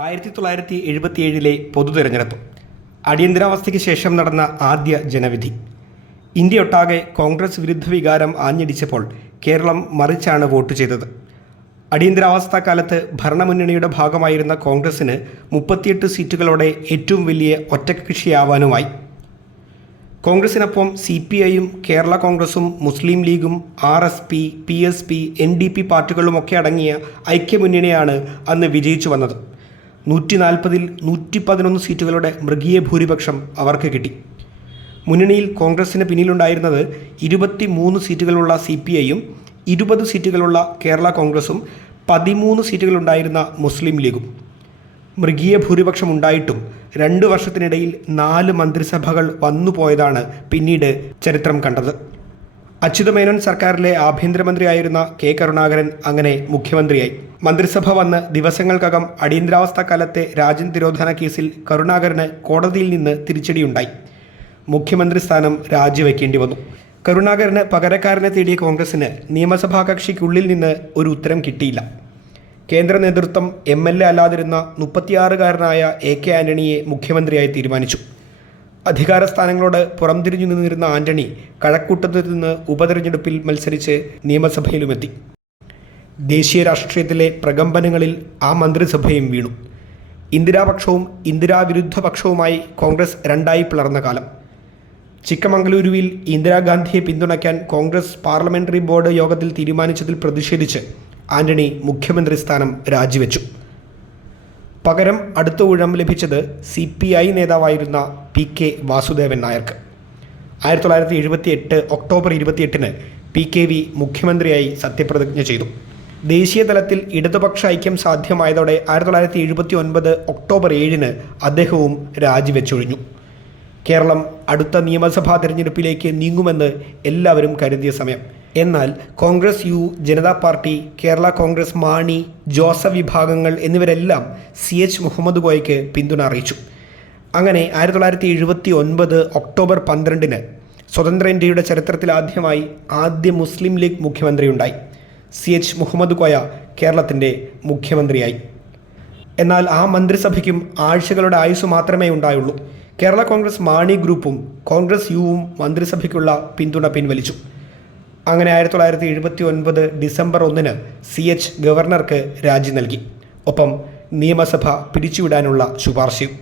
1977 പൊതുതെരഞ്ഞെടുപ്പ് അടിയന്തരാവസ്ഥയ്ക്ക് ശേഷം നടന്ന ആദ്യ ജനവിധി. ഇന്ത്യയൊട്ടാകെ കോൺഗ്രസ് വിരുദ്ധ വികാരം ആഞ്ഞടിച്ചപ്പോൾ കേരളം മറിച്ചാണ് വോട്ട് ചെയ്തത്. അടിയന്തരാവസ്ഥാ കാലത്ത് ഭരണമുന്നണിയുടെ ഭാഗമായിരുന്ന കോൺഗ്രസിന് 38 സീറ്റുകളോടെ ഏറ്റവും വലിയ ഒറ്റക്കക്ഷിയാവാനുമായി. കോൺഗ്രസിനൊപ്പം CPIയും കേരള കോൺഗ്രസും മുസ്ലിം ലീഗും RSP, PSP, NDP പാർട്ടികളുമൊക്കെ അടങ്ങിയ ഐക്യമുന്നണിയാണ് അന്ന് വിജയിച്ചു വന്നത്. 140-ൽ 111 സീറ്റുകളുടെ മൃഗീയ ഭൂരിപക്ഷം അവർക്ക് കിട്ടി. മുന്നണിയിൽ കോൺഗ്രസിന് പിന്നിലുണ്ടായിരുന്നത് 23 സീറ്റുകളുള്ള CPIയും 20 സീറ്റുകളുള്ള കേരള കോൺഗ്രസും 13 സീറ്റുകളുണ്ടായിരുന്ന മുസ്ലിം ലീഗും. മൃഗീയ ഭൂരിപക്ഷം ഉണ്ടായിട്ടും 2 വർഷത്തിനിടയിൽ 4 മന്ത്രിസഭകൾ വന്നുപോയതാണ് പിന്നീട് ചരിത്രം കണ്ടത്. അച്യുതമേനോൻ സർക്കാരിലെ ആഭ്യന്തരമന്ത്രിയായിരുന്ന K. കരുണാകരൻ അങ്ങനെ മുഖ്യമന്ത്രിയായി. മന്ത്രിസഭ വന്ന് ദിവസങ്ങൾക്കകം അടിയന്തരാവസ്ഥ കാലത്തെ രാജ്യം തിരോധാന കേസിൽ കരുണാകരന് കോടതിയിൽ നിന്ന് തിരിച്ചടിയുണ്ടായി. മുഖ്യമന്ത്രി സ്ഥാനം രാജിവെക്കേണ്ടി വന്നു. കരുണാകരന് പകരക്കാരനെ തേടിയ കോൺഗ്രസിന് നിയമസഭാ കക്ഷിക്കുള്ളിൽ നിന്ന് ഒരു ഉത്തരം കിട്ടിയില്ല. കേന്ദ്ര നേതൃത്വം MLA അല്ലാതിരുന്ന 36-കാരനായ AK ആൻ്റണിയെ മുഖ്യമന്ത്രിയായി തീരുമാനിച്ചു. അധികാര സ്ഥാനങ്ങളോട് പുറംതിരിഞ്ഞു നിന്നിരുന്ന ആൻ്റണി കഴക്കൂട്ടത്ത് നിന്ന് ഉപതെരഞ്ഞെടുപ്പിൽ മത്സരിച്ച് നിയമസഭയിലുമെത്തി. ദേശീയ രാഷ്ട്രീയത്തിലെ പ്രകമ്പനങ്ങളിൽ ആ മന്ത്രിസഭയും വീണു. ഇന്ദിരാപക്ഷവും ഇന്ദിരാവിരുദ്ധ പക്ഷവുമായി കോൺഗ്രസ് രണ്ടായി പിളർന്ന കാലം. ചിക്കമംഗലൂരുവിൽ ഇന്ദിരാഗാന്ധിയെ പിന്തുണയ്ക്കാൻ കോൺഗ്രസ് പാർലമെൻ്ററി ബോർഡ് യോഗത്തിൽ തീരുമാനിച്ചതിൽ പ്രതിഷേധിച്ച് ആൻ്റണി മുഖ്യമന്ത്രി സ്ഥാനം രാജിവെച്ചു. പകരം അടുത്ത ഊഴം ലഭിച്ചത് CPI നേതാവായിരുന്ന PK വാസുദേവൻ നായർക്ക്. 1978 ഒക്ടോബർ 28-ന് PKV മുഖ്യമന്ത്രിയായി സത്യപ്രതിജ്ഞ ചെയ്തു. ദേശീയ തലത്തിൽ ഇടതുപക്ഷ ഐക്യം സാധ്യമായതോടെ 1979 ഒക്ടോബർ 7-ന് അദ്ദേഹവും രാജിവെച്ചൊഴിഞ്ഞു. കേരളം അടുത്ത നിയമസഭാ തെരഞ്ഞെടുപ്പിലേക്ക് നീങ്ങുമെന്ന് എല്ലാവരും കരുതിയ സമയം. എന്നാൽ Congress U, Janata party, Kerala Congress Mani, Joseph വിഭാഗങ്ങൾ എന്നിവരെല്ലാം CH മുഹമ്മദ് കോയയ്ക്ക് പിന്തുണ അറിയിച്ചു. അങ്ങനെ 1979 ഒക്ടോബർ 12-ന് സ്വതന്ത്ര ഇന്ത്യയുടെ ചരിത്രത്തിലാദ്യമായി ആദ്യ മുസ്ലിം ലീഗ് മുഖ്യമന്ത്രിയുണ്ടായി. CH മുഹമ്മദ് കോയ കേരളത്തിൻ്റെ മുഖ്യമന്ത്രിയായി. എന്നാൽ ആ മന്ത്രിസഭയ്ക്കും ആഴ്ചകളുടെ ആയുസ് മാത്രമേ ഉണ്ടായുള്ളൂ. കേരള കോൺഗ്രസ് മാണി ഗ്രൂപ്പും കോൺഗ്രസ് Uവും മന്ത്രിസഭയ്ക്കുള്ള പിന്തുണ പിൻവലിച്ചു. അങ്ങനെ 1979 ഡിസംബർ 1-ന് CH ഗവർണർക്ക് രാജി നൽകി. ഒപ്പം നിയമസഭ പിരിച്ചുവിടാനുള്ള ശുപാർശയും.